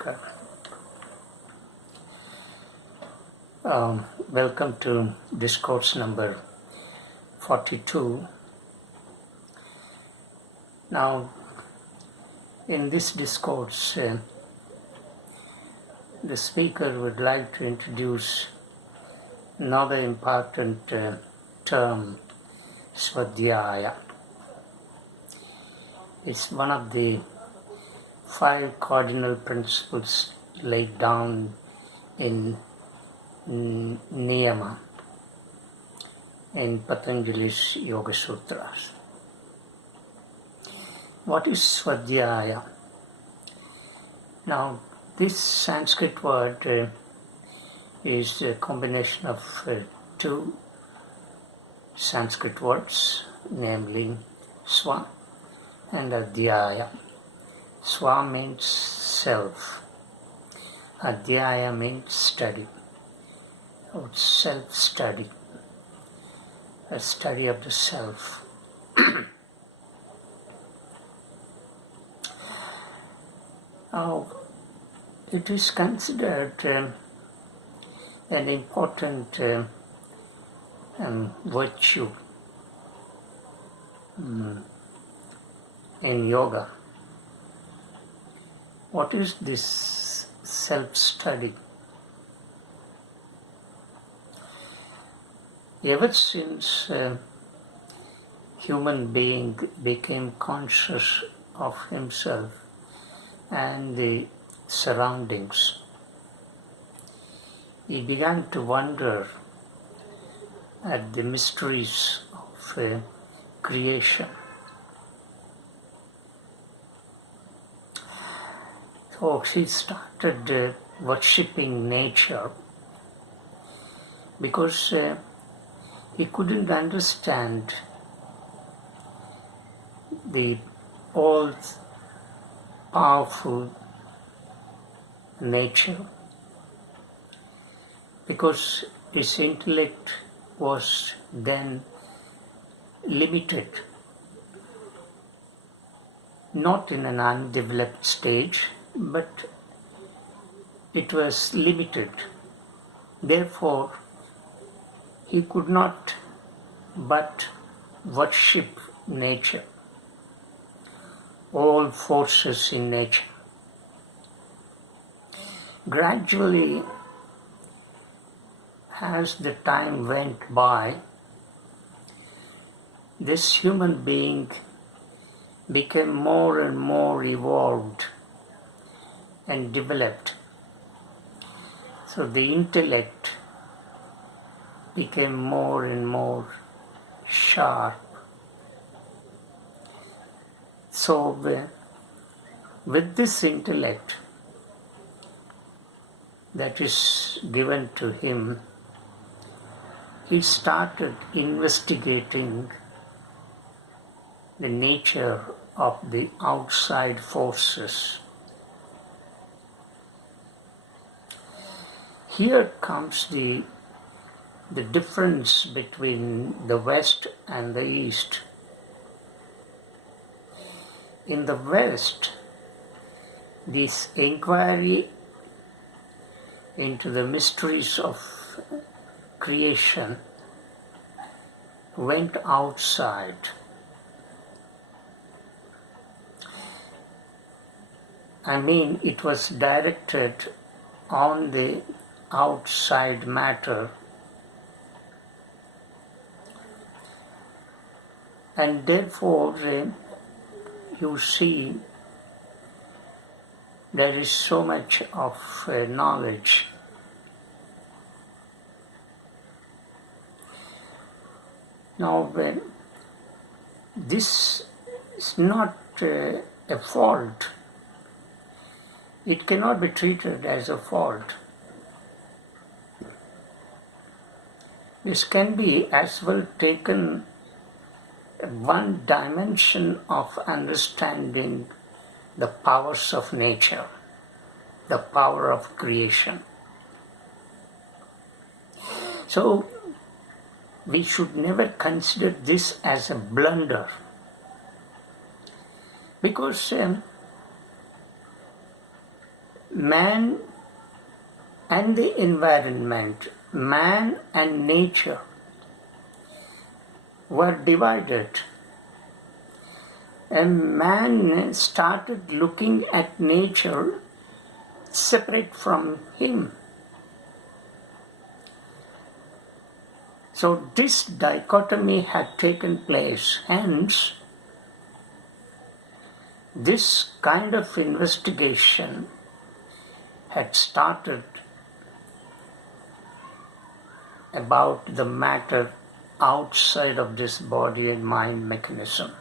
Namaskar. Welcome to Discourse number 42. Now, in this discourse, the speaker would like to introduce another important term, Svadhyaya. It's one of the 5 cardinal principles laid down in Niyama in Patanjali's Yoga Sutras. What is Svadhyaya? Now, this Sanskrit word is a combination of 2 Sanskrit words, namely Swa and Adhyaya. Swa means self. Adhyaya means study, or self-study, a study of the self. Now, it is considered an important virtue in yoga. What is this self-study? Ever since human being became conscious of himself and the surroundings, he began to wonder at the mysteries of creation. So he started worshipping nature because he couldn't understand the all-powerful nature, because his intellect was then limited, not in an undeveloped stage, but it was limited. Therefore, he could not but worship nature, all forces in nature. Gradually, as the time went by, this human being became more and more evolved and developed. So the intellect became more and more sharp. So with this intellect that is given to him, he started investigating the nature of the outside forces. Here comes the difference between the West and the East. In the West, this inquiry into the mysteries of creation went outside. I mean, it was directed on the outside matter, and therefore you see there is so much of knowledge. Now, this is not a fault. It cannot be treated as a fault. This can be as well taken one dimension of understanding the powers of nature, the power of creation. So, we should never consider this as a blunder, because man and the environment, man and nature were divided. And man started looking at nature separate from him. So this dichotomy had taken place, hence this kind of investigation had started about the matter outside of this body and mind mechanism.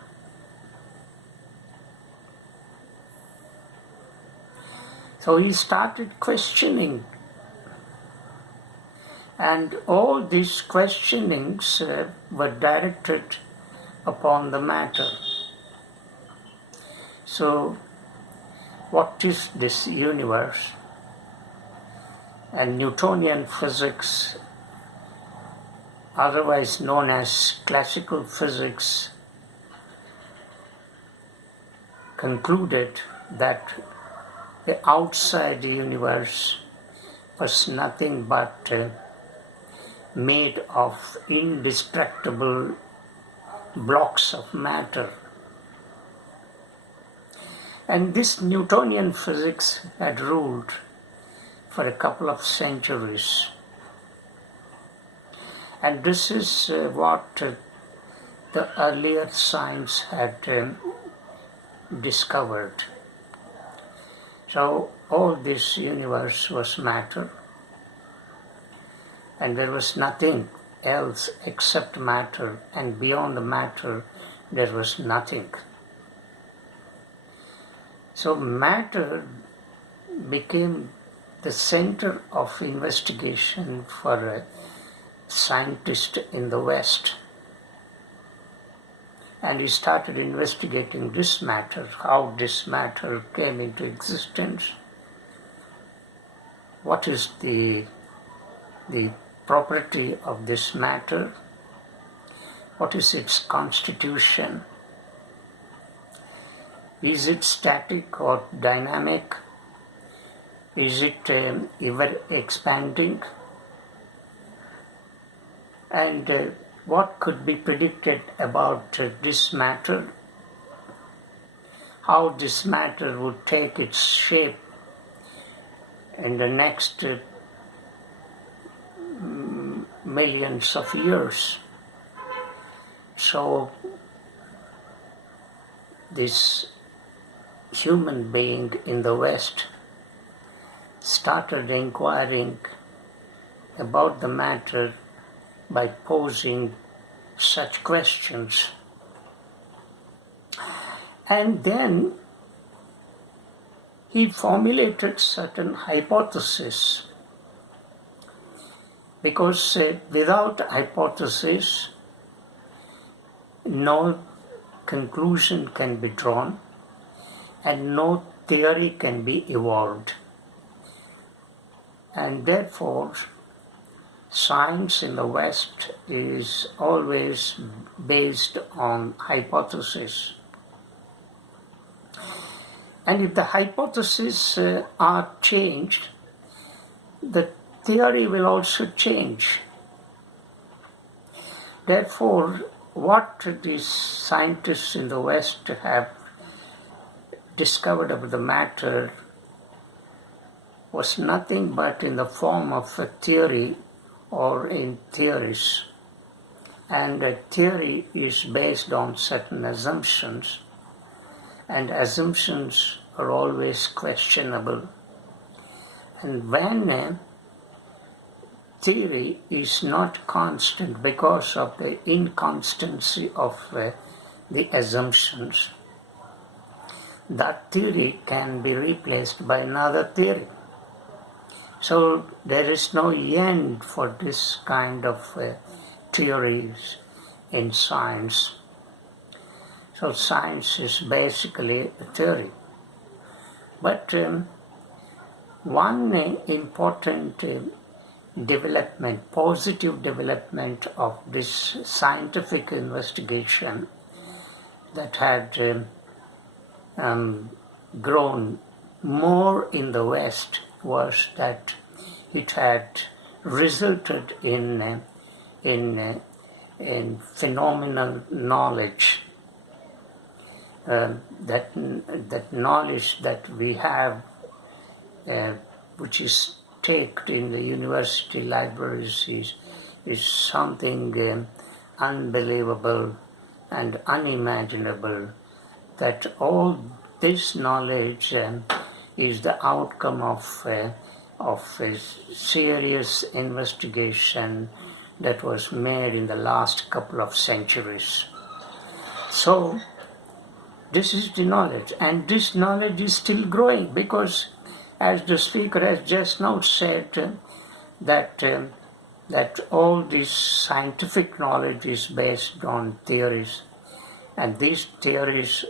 So he started questioning, and all these questionings were directed upon the matter. So, what is this universe? And Newtonian physics, otherwise known as classical physics, concluded that the outside universe was nothing but made of indestructible blocks of matter. And this Newtonian physics had ruled for a couple of centuries. And this is what the earlier science had discovered. So all this universe was matter, and there was nothing else except matter, and beyond the matter there was nothing. So matter became the center of investigation for a scientist in the West. And he started investigating this matter, how this matter came into existence, what is the property of this matter, what is its constitution, is it static or dynamic, is it ever expanding, and what could be predicted about this matter, how this matter would take its shape in the next millions of years. So this human being in the West started inquiring about the matter by posing such questions. And then he formulated certain hypotheses, because without hypothesis no conclusion can be drawn and no theory can be evolved. And therefore science in the West is always based on hypotheses. And if the hypotheses are changed, the theory will also change. Therefore, what these scientists in the West have discovered about the matter was nothing but in the form of a theory or in theories. And a theory is based on certain assumptions, and assumptions are always questionable. And when a theory is not constant because of the inconstancy of the assumptions, that theory can be replaced by another theory. So there is no end for this kind of theories in science. So science is basically a theory. But one important development, positive development of this scientific investigation that had grown more in the West was that it had resulted in phenomenal knowledge. That knowledge that we have, which is taked in the university libraries, is something unbelievable and unimaginable. That all this knowledge is the outcome of a serious investigation that was made in the last couple of centuries. So this is the knowledge, and this knowledge is still growing, because as the speaker has just now said, that all this scientific knowledge is based on theories, and these theories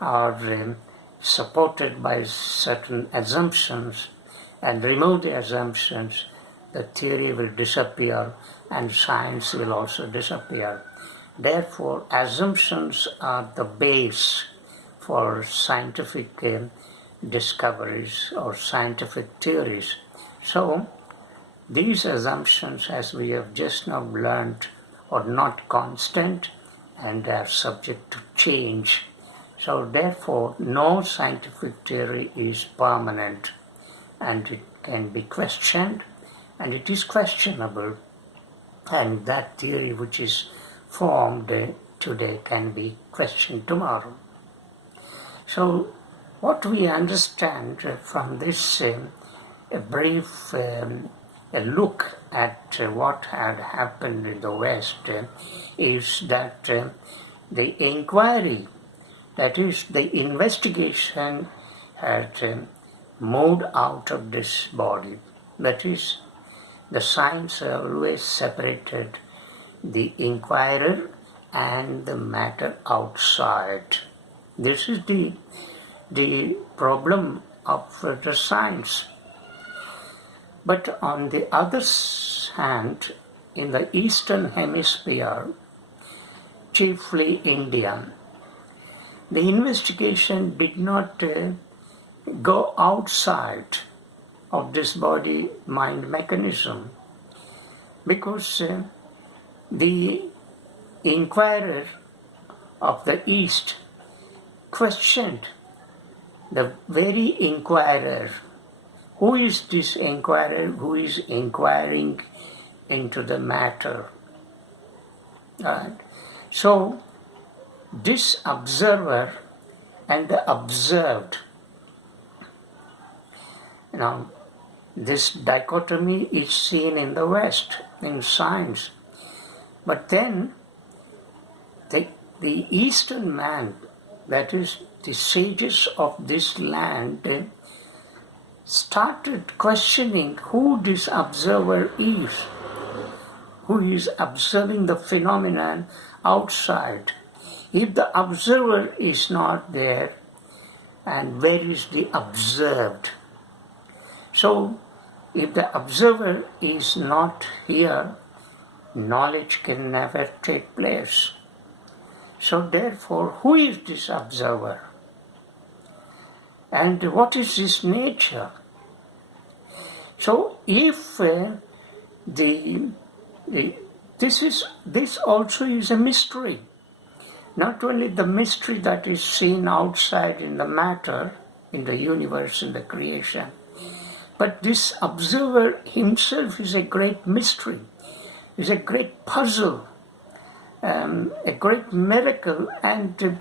are supported by certain assumptions, and remove the assumptions, the theory will disappear and science will also disappear. Therefore, assumptions are the base for scientific discoveries or scientific theories. So, these assumptions, as we have just now learned, are not constant and are subject to change. So, therefore, no scientific theory is permanent, and it can be questioned, and it is questionable, and that theory which is formed today can be questioned tomorrow. So, what we understand from this a brief a look at what had happened in the West is that the inquiry, that is, the investigation, had moved out of this body. That is, the science always separated the inquirer and the matter outside. This is the problem of the science. But on the other hand, in the Eastern Hemisphere, chiefly India, the investigation did not go outside of this body-mind mechanism, because the inquirer of the East questioned the very inquirer. Who is this inquirer who is inquiring into the matter? Right? So, this observer and the observed, this dichotomy is seen in the West, in science. But then, the Eastern man, that is, the sages of this land, started questioning who this observer is, who is observing the phenomenon outside. If the observer is not there, and where is the observed? So, if the observer is not here, knowledge can never take place. So therefore, who is this observer? And what is his nature? So if this also is a mystery. Not only the mystery that is seen outside in the matter, in the universe, in the creation, but this observer himself is a great mystery, is a great puzzle, a great miracle, and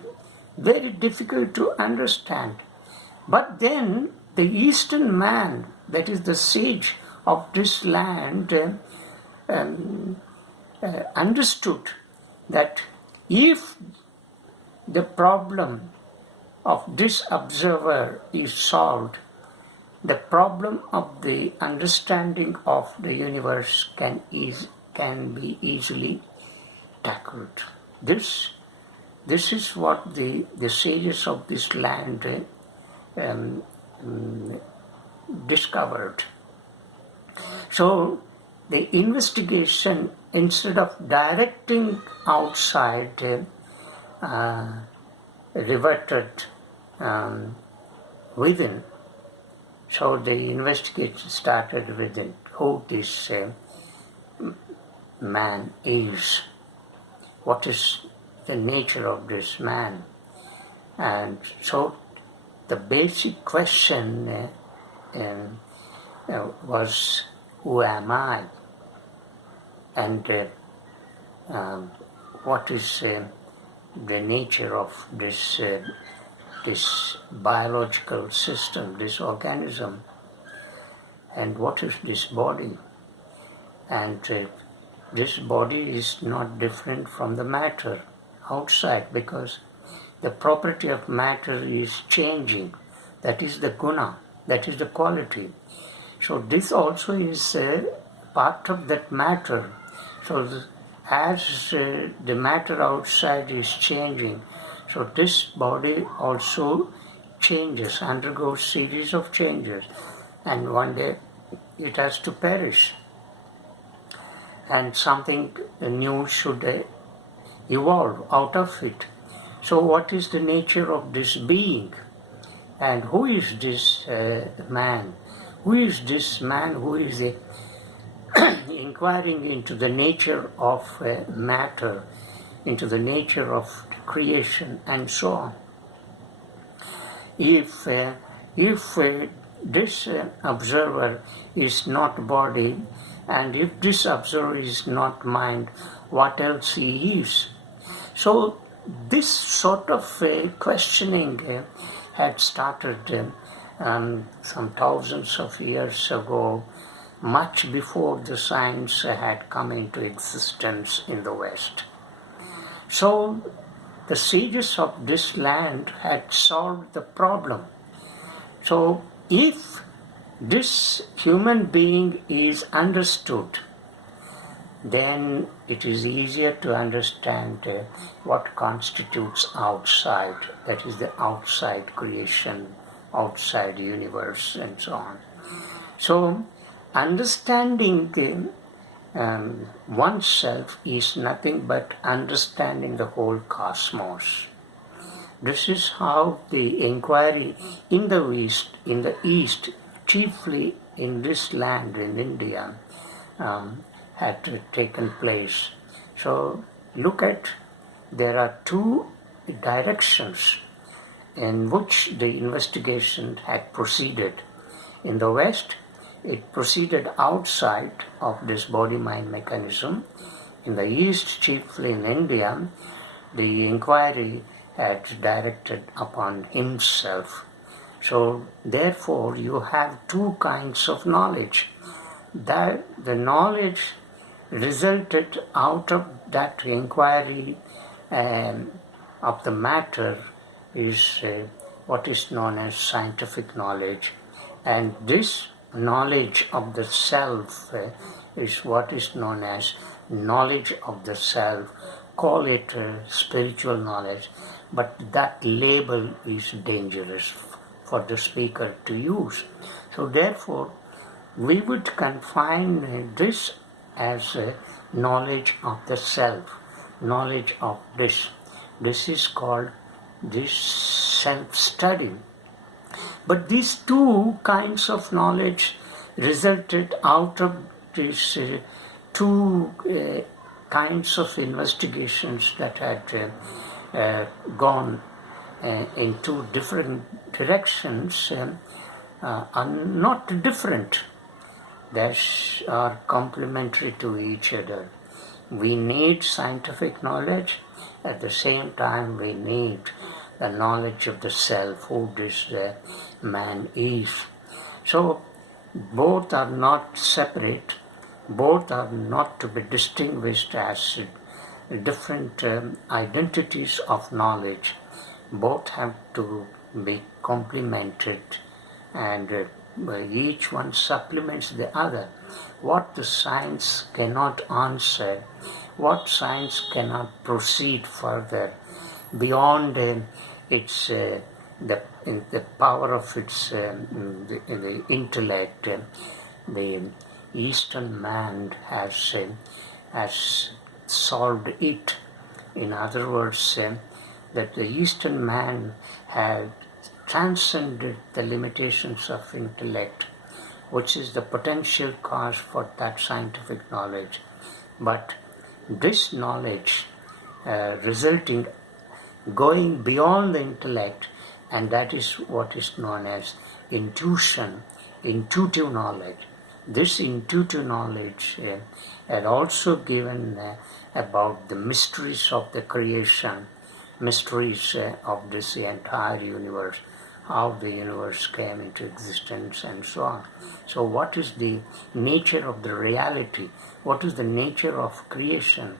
very difficult to understand. But then the Eastern man, that is the sage of this land, understood that if the problem of this observer is solved, the problem of the understanding of the universe can be easily tackled. This is what the sages of this land discovered. So the investigation, instead of directing outside, reverted within, So the investigation started with who this man is, what is the nature of this man. And so the basic question was, who am I? And what is the nature of this biological system, this organism, and what is this body? And this body is not different from the matter outside, because the property of matter is changing. That is the guna, that is the quality. So this also is part of that matter. So as the matter outside is changing, so this body also changes, undergoes series of changes, and one day it has to perish, and something new should evolve out of it. So what is the nature of this being? And who is this man? Who is this man who is inquiring into the nature of matter, into the nature of creation, and so on? If this observer is not body, and if this observer is not mind, what else he is? So this sort of questioning had started some thousands of years ago, much before the science had come into existence in the West. So the sages of this land had solved the problem. So if this human being is understood, then it is easier to understand what constitutes outside, that is the outside creation, outside universe, and so on. So understanding oneself is nothing but understanding the whole cosmos. This is how the inquiry in the East, chiefly in this land, in India, had taken place. So look at, there are two directions in which the investigation had proceeded. In the West, it proceeded outside of this body-mind mechanism. In the East, chiefly in India, the inquiry had directed upon himself. So therefore you have two kinds of knowledge. That the knowledge resulted out of that inquiry of the matter is what is known as scientific knowledge, and this knowledge of the self is what is known as knowledge of the self. Call it spiritual knowledge, but that label is dangerous for the speaker to use. So therefore we would confine this as knowledge of the self, knowledge of this. This is called this self-study. But these two kinds of knowledge resulted out of these two kinds of investigations that had gone in two different directions, are not different. They are complementary to each other. We need scientific knowledge. At the same time, we need the knowledge of the self, who this man is. So both are not separate. Both are not to be distinguished as different identities of knowledge. Both have to be complemented, and each one supplements the other. What the science cannot answer, what science cannot proceed further beyond its the power of its the intellect, the Eastern man has solved it. In other words, that the Eastern man had transcended the limitations of intellect, which is the potential cause for that scientific knowledge. But this knowledge resulting, going beyond the intellect, and that is what is known as intuition, intuitive knowledge. This intuitive knowledge had also given about the mysteries of the creation, mysteries of this entire universe, how the universe came into existence and so on. So what is the nature of the reality? What is the nature of creation?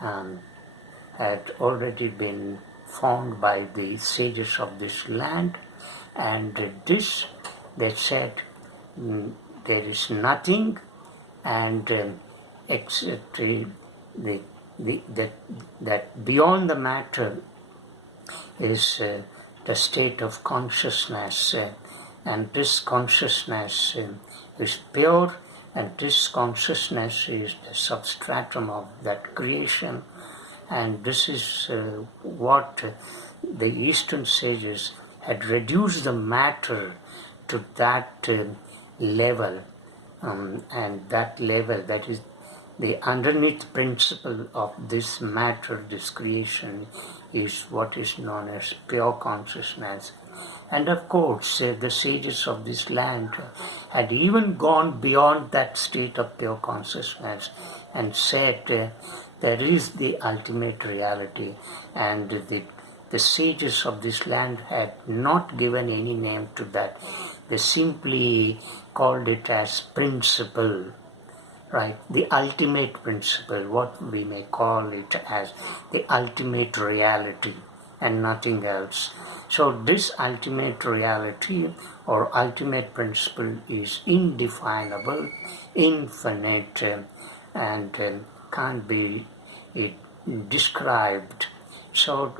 Had already been found by the sages of this land, and this, they said, there is nothing, and except that beyond the matter is the state of consciousness, and this consciousness is pure, and this consciousness is the substratum of that creation. And this is what the Eastern sages had reduced the matter to that level, and that level, that is the underneath principle of this matter, this creation, is what is known as pure consciousness. And of course, the sages of this land had even gone beyond that state of pure consciousness and said there is the ultimate reality, and the sages of this land had not given any name to that. They simply called it as principle, right? The ultimate principle, what we may call it as the ultimate reality and nothing else. So this ultimate reality or ultimate principle is indefinable, infinite, and can't be described. So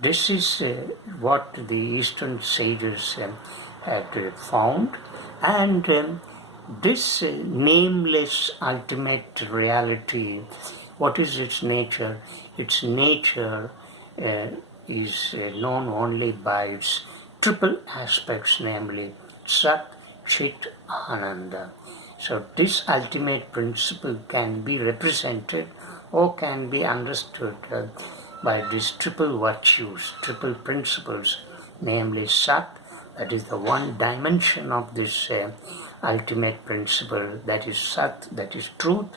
this is what the Eastern sages had found, and this nameless ultimate reality, what is its nature? Its nature is known only by its triple aspects, namely Sat, Chit, Ananda. So this ultimate principle can be represented or can be understood by these triple virtues, triple principles, namely Sat, that is the one dimension of this ultimate principle, that is Sat, that is truth,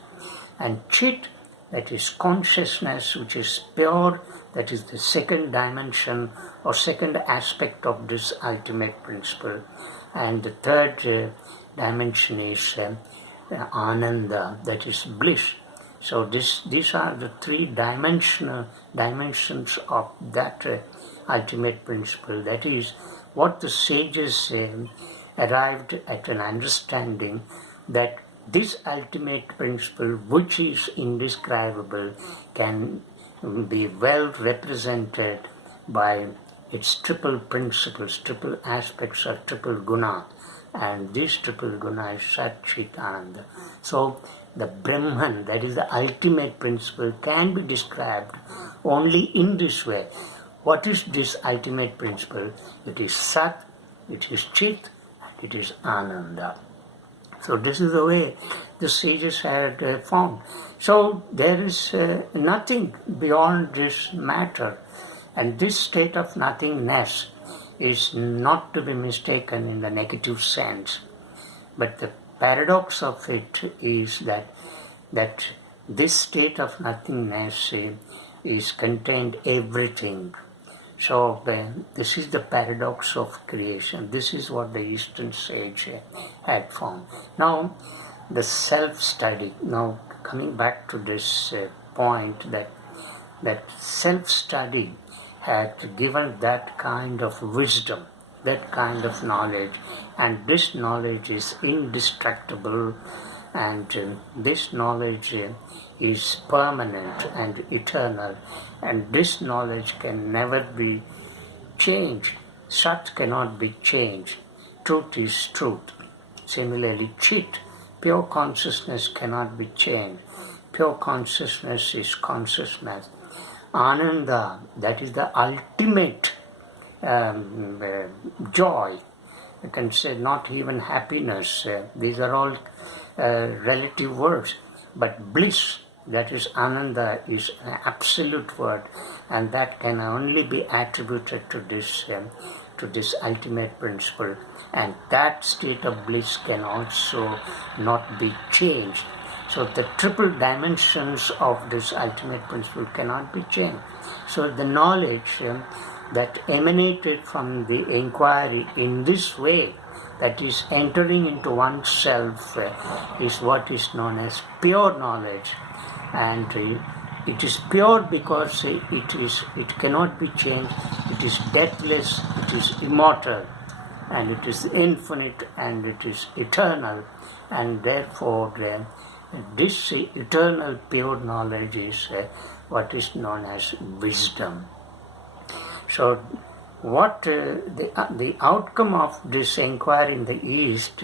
and Chit, that is consciousness, which is pure, that is the second dimension or second aspect of this ultimate principle, and the third dimension is Ananda, that is bliss. So these are the three dimensions of that ultimate principle. That is what the sages arrived at an understanding, that this ultimate principle, which is indescribable, can be well represented by its triple principles, triple aspects or triple guna, and this triple guna is Sat, Chit, Ananda. So the Brahman, that is the ultimate principle, can be described only in this way. What is this ultimate principle? It is Sat, it is Chit, and it is Ananda. So this is the way the sages had found. So there is nothing beyond this matter, and this state of nothingness is not to be mistaken in the negative sense. But the paradox of it is that this state of nothingness is contained everything. So this is the paradox of creation. This is what the Eastern sage had found. Now the self-study, now coming back to this point, that self-study had given that kind of wisdom, that kind of knowledge, and this knowledge is indestructible, and this knowledge is permanent and eternal, and this knowledge can never be changed. Sat cannot be changed. Truth is truth. Similarly, Chit, pure consciousness, cannot be changed. Pure consciousness is consciousness. Ananda, that is the ultimate joy. You can say not even happiness. These are all relative words. But bliss, that is ananda, is an absolute word, and that can only be attributed to this ultimate principle. And that state of bliss can also not be changed. So the triple dimensions of this ultimate principle cannot be changed. So the knowledge that emanated from the inquiry in this way, that is entering into oneself, is what is known as pure knowledge. And it is pure because it cannot be changed, it is deathless, it is immortal, and it is infinite, and it is eternal. And therefore this eternal pure knowledge is what is known as wisdom. So what the outcome of this inquiry in the East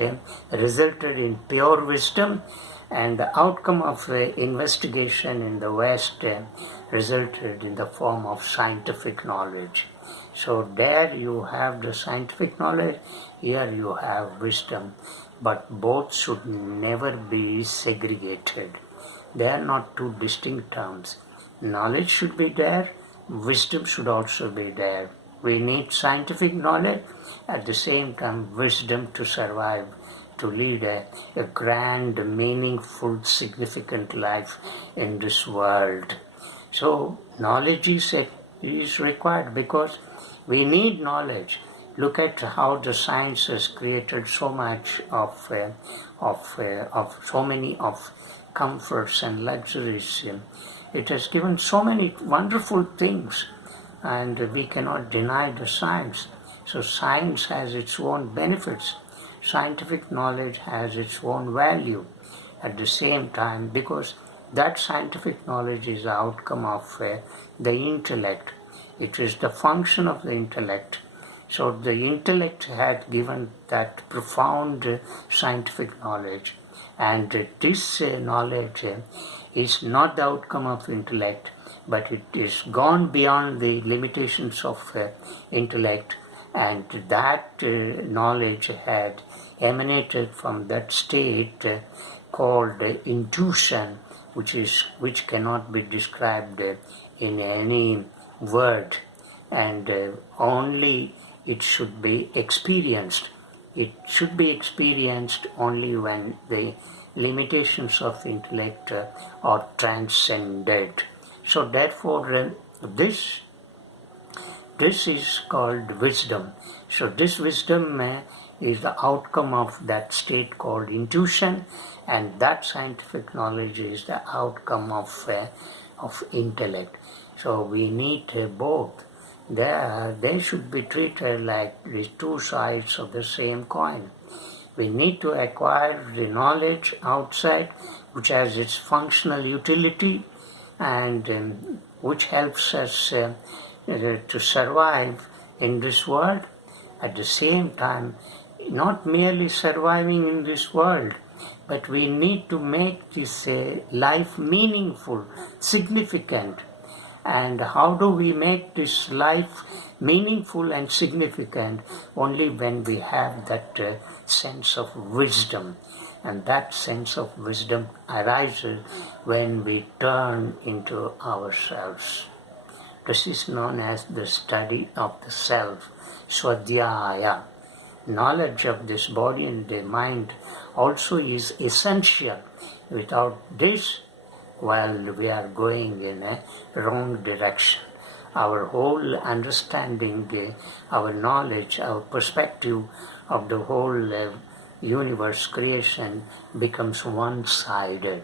resulted in pure wisdom, and the outcome of investigation in the West resulted in the form of scientific knowledge. So there you have the scientific knowledge, here you have wisdom, but both should never be segregated. They are not two distinct terms. Knowledge should be there, wisdom should also be there. We need scientific knowledge, at the same time wisdom to survive, to lead a grand, meaningful, significant life in this world. So knowledge is required because we need knowledge. Look at how the science has created so much of so many of comforts and luxuries. It has given so many wonderful things, and we cannot deny the science. So science has its own benefits. Scientific knowledge has its own value at the same time, because that scientific knowledge is the outcome of the intellect. It is the function of the intellect. So the intellect had given that profound scientific knowledge, and this knowledge is not the outcome of intellect, but it is gone beyond the limitations of intellect, and that knowledge had emanated from that state called intuition, which cannot be described in any word, and only it should be experienced. It should be experienced only when the limitations of intellect are transcended. So therefore this is called wisdom. So this wisdom is the outcome of that state called intuition, and that scientific knowledge is the outcome of intellect. So we need both. They should be treated like the two sides of the same coin. We need to acquire the knowledge outside, which has its functional utility, and which helps us to survive in this world. At the same time, not merely surviving in this world, but we need to make this life meaningful, significant. And how do we make this life meaningful and significant? Only when we have that sense of wisdom. And that sense of wisdom arises when we turn into ourselves. This is known as the study of the self, Svadhyaya. Knowledge of this body and the mind also is essential. Without this, while we are going in a wrong direction, our whole understanding, our knowledge, our perspective of the whole universe creation becomes one-sided.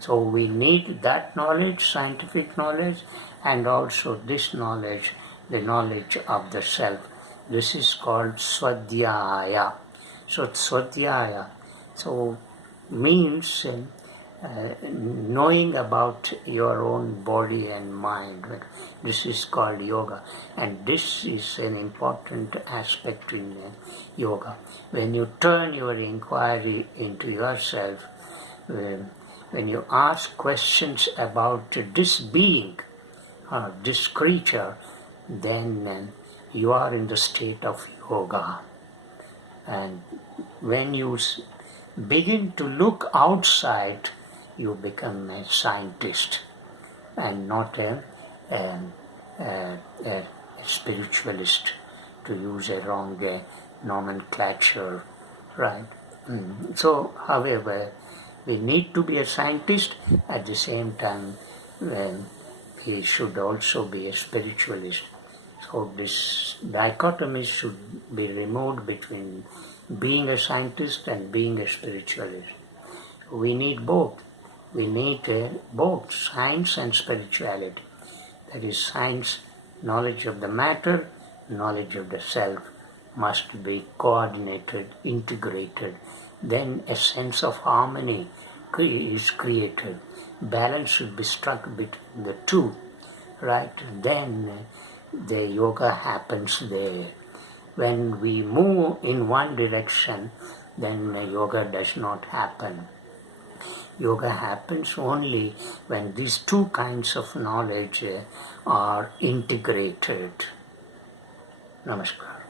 So we need that knowledge, scientific knowledge, and also this knowledge, the knowledge of the self. This is called Svadhyaya. So Svadhyaya means knowing about your own body and mind. This is called yoga, and this is an important aspect in yoga. When you turn your inquiry into yourself, when you ask questions about this being, this creature, then you are in the state of yoga. And when you begin to look outside, you become a scientist and not a spiritualist, to use a wrong nomenclature, right? So, however, we need to be a scientist. At the same time, we should also be a spiritualist. So this dichotomy should be removed between being a scientist and being a spiritualist. We need both. We need both science and spirituality. That is, science, knowledge of the matter, knowledge of the self must be coordinated, integrated. Then a sense of harmony is created. Balance should be struck between the two, right? Then the yoga happens there. When we move in one direction, then yoga does not happen. Yoga happens only when these two kinds of knowledge are integrated. Namaskar.